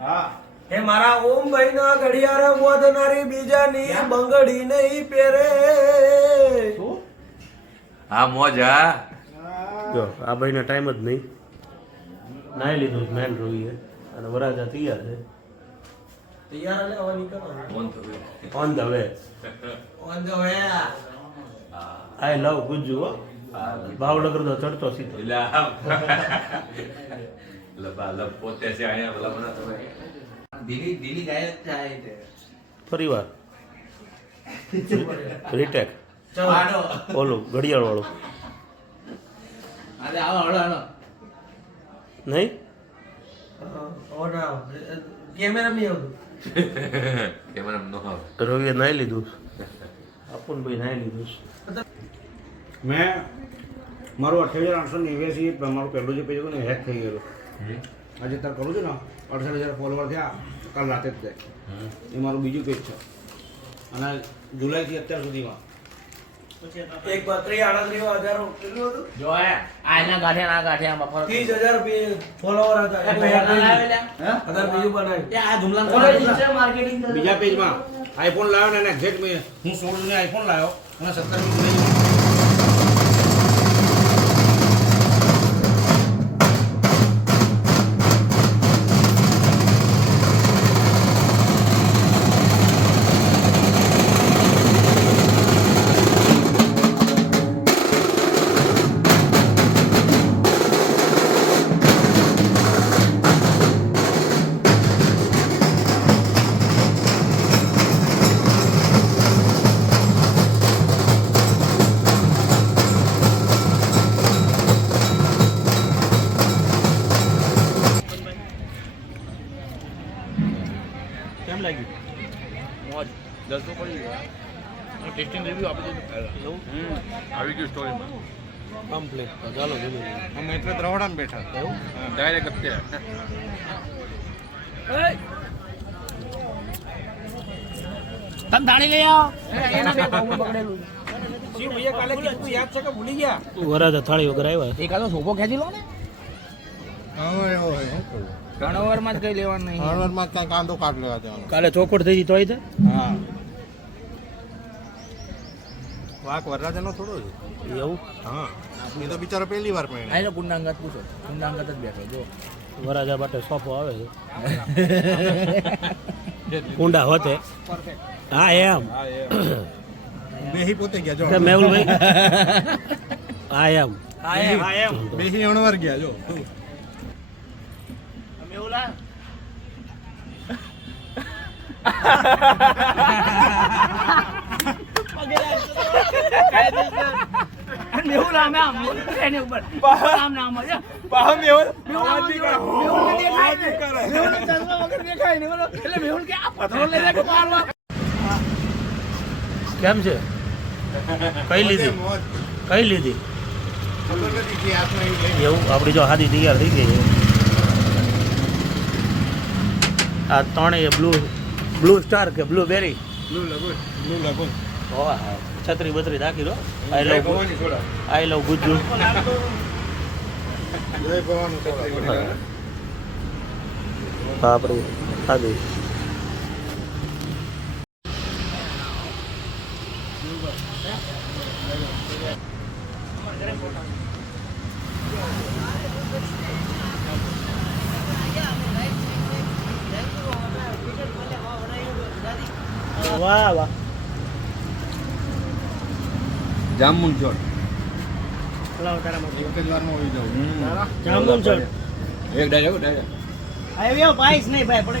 હા. હે મારા ઓમ ભાઈ ના ઘડિયાળ મોદનારી બીજાની બંગડી નહીં પહેરે. હા મોજા જો આ ભાઈને ટાઈમ જ નહીં. નાઈ લીધું મેન રોઈએ. અને વરાજા તૈયાર છે. તૈયાર એટલે હવે નીકળવાનું on the way on the way I love Gujju હો. ભાવનગર તો ચડતો સીધો. એટલે આ લબા લબ પોતે છે અહીંયા પેલા મને તમે દિલ્હી દિલ્હી ગાય જ જાય છે. ફરી વાર રીટેક ઓલું ઘડિયાળ વાળું નહીં? રવિએ નાઈ લીધું. અપુન ભાઈ નાઈ લીધું. મેં મારું અઠ્યાવીસ આઠસો નેવ્યાસી મારું પહેલું જે પેજ હેક થઈ ગયેલું. આજે તાર કરું છું ને અડસઠ હજાર ફોલોવર થયા કાલ રાતે જ થાય એ મારું બીજું પેજ છે. અને જુલાઈથી અત્યાર સુધીમાં. એક બત્રી આડત્રીસ હજાર કેટલું હતું? જો આના ગાંઠે ના ગાંઠે ત્રીસ હજાર ફોલોવર હતા. બીજું બનાવ્યું. આ જુમલા માર્કેટિંગ બીજા પેજમાં આઈફોન લાવ્યો ને એને એક્ઝેક્ટ હું સોળ ને આઈફોન લાવ્યો અને સત્તર ટેસ્ટિંગ રિવ્યુ આપી દીધું આવી ગયું સ્ટોરીમાં કમ્પ્લીટ તો ચાલો જમી અમે એટલે દ્રવડામાં બેઠા. ડાયરેક્ટ અત્યારે. તમ ધાણી લઈ આવો. એના બે કાલે કીધું યાદ છે કે ભૂલી ગયા? વરાજા થાળી વગર આવ્યા એકાદો સોફો ખેંચી લો ને. એવો જ કઈ લેવાનું નહીં. હળવદમાં કાંઈ કાંદો કાઢ લેવા દેવાનો. કાલે ચોખવટ થઈ હતી તો? હા. વાક વરરાજાનો થોડો છે. એવું? હા. એ તો બિચારો પહેલી વાર પણ આનો ગુંડાંગત પૂછો. ગુંડાંગત જ બેઠો જો વરરાજા માટે સોફો આવે છે. કુંડા હોતે. હા એમ. બેહી પોતે ગયા જો. મેહુલભાઈ? હા એમ. હા એમ, હા એમ. બેહી અણવાર ગયા જો. મેહુલા? કેમ છે? કઈ લીધી? કઈ લીધી? એવું, આપણી જો હાદી તૈયાર થઈ ગઈ આ ત્રણેય બ્લુ બ્લુ સ્ટાર કે બ્લુ બેરી છત્રી બત્રી રાખી દો I love I love Gujju આપણી હાદી વાહ વાહ. જામુન ચોટ લાવ તારા માં એક જ વારમાં આવી જાવ જામુન ચોટ એક ડાય નહીં ભાઈ પડે.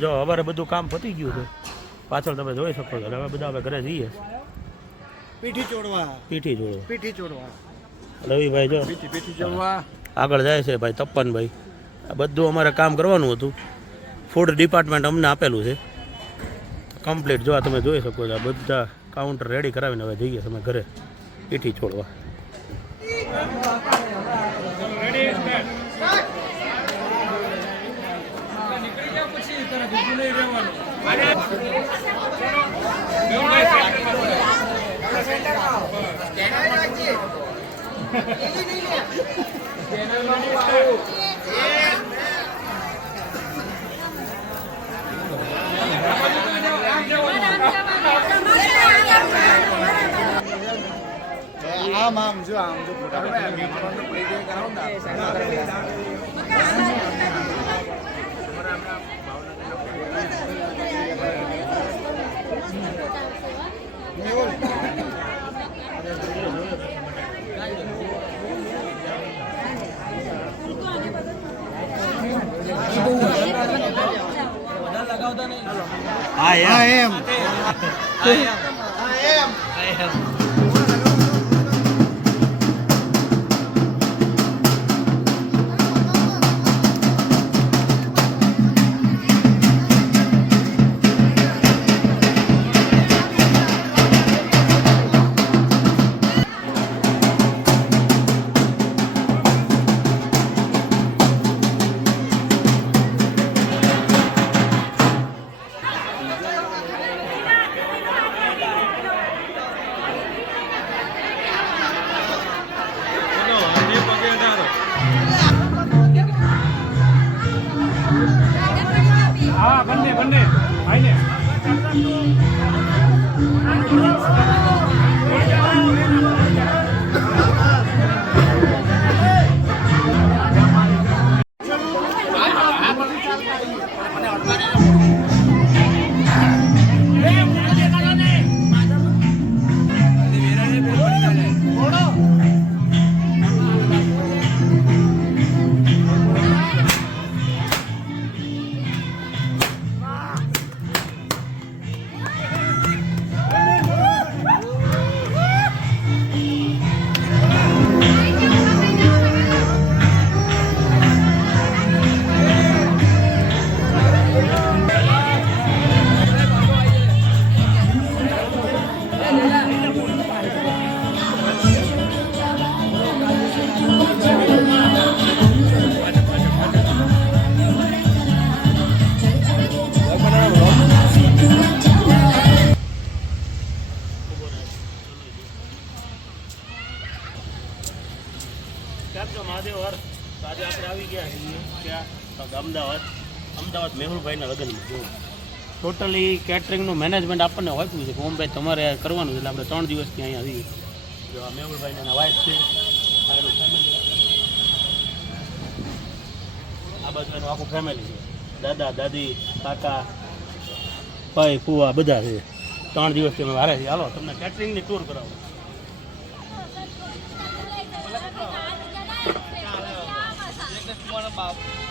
જો અમારે બધું કામ પતી ગયું છે. પાછળ તમે જોઈ શકો છો હવે બધા હવે ઘરે જઈએ. પીઠી ચોડવા પીઠી ચોડવા પીઠી ચોડવા રવિભાઈ જો. પીઠી પીઠી ચોડવા આગળ જાય છે ભાઈ તપ્પનભાઈ. આ બધું અમારે કામ કરવાનું હતું. ફૂડ ડિપાર્ટમેન્ટ અમને આપેલું છે. કમ્પ્લીટ જો આ તમે જોઈ શકો છો આ બધા કાઉન્ટર રેડી કરાવીને હવે જઈએ તમે ઘરે. પીઠી છોડવા આમ આમ જો આમ જો ફોટા. હા એમ. હા મહાદેવ હર. આજે આપણે આવી ગયા છીએ ક્યાં અમદાવાદ. અમદાવાદ મેહુલભાઈના લગ્નમાં જો ટોટલી કેટરિંગનું મેનેજમેન્ટ આપણને આપ્યું છે કે ઓમભાઈ તમારે કરવાનું એટલે આપણે ત્રણ દિવસથી અહીંયા આવીએ. જો આ મેહુલભાઈને એના વાઈફ છે, આ બાજુ એનું આખું ફેમિલી છે. દાદા, દાદી, કાકા, ભાઈ, ફુવા બધા છે. ત્રણ દિવસથી અમે વારે છીએ. હાલો, તમને કેટરિંગની ટૂર કરાવો. Up.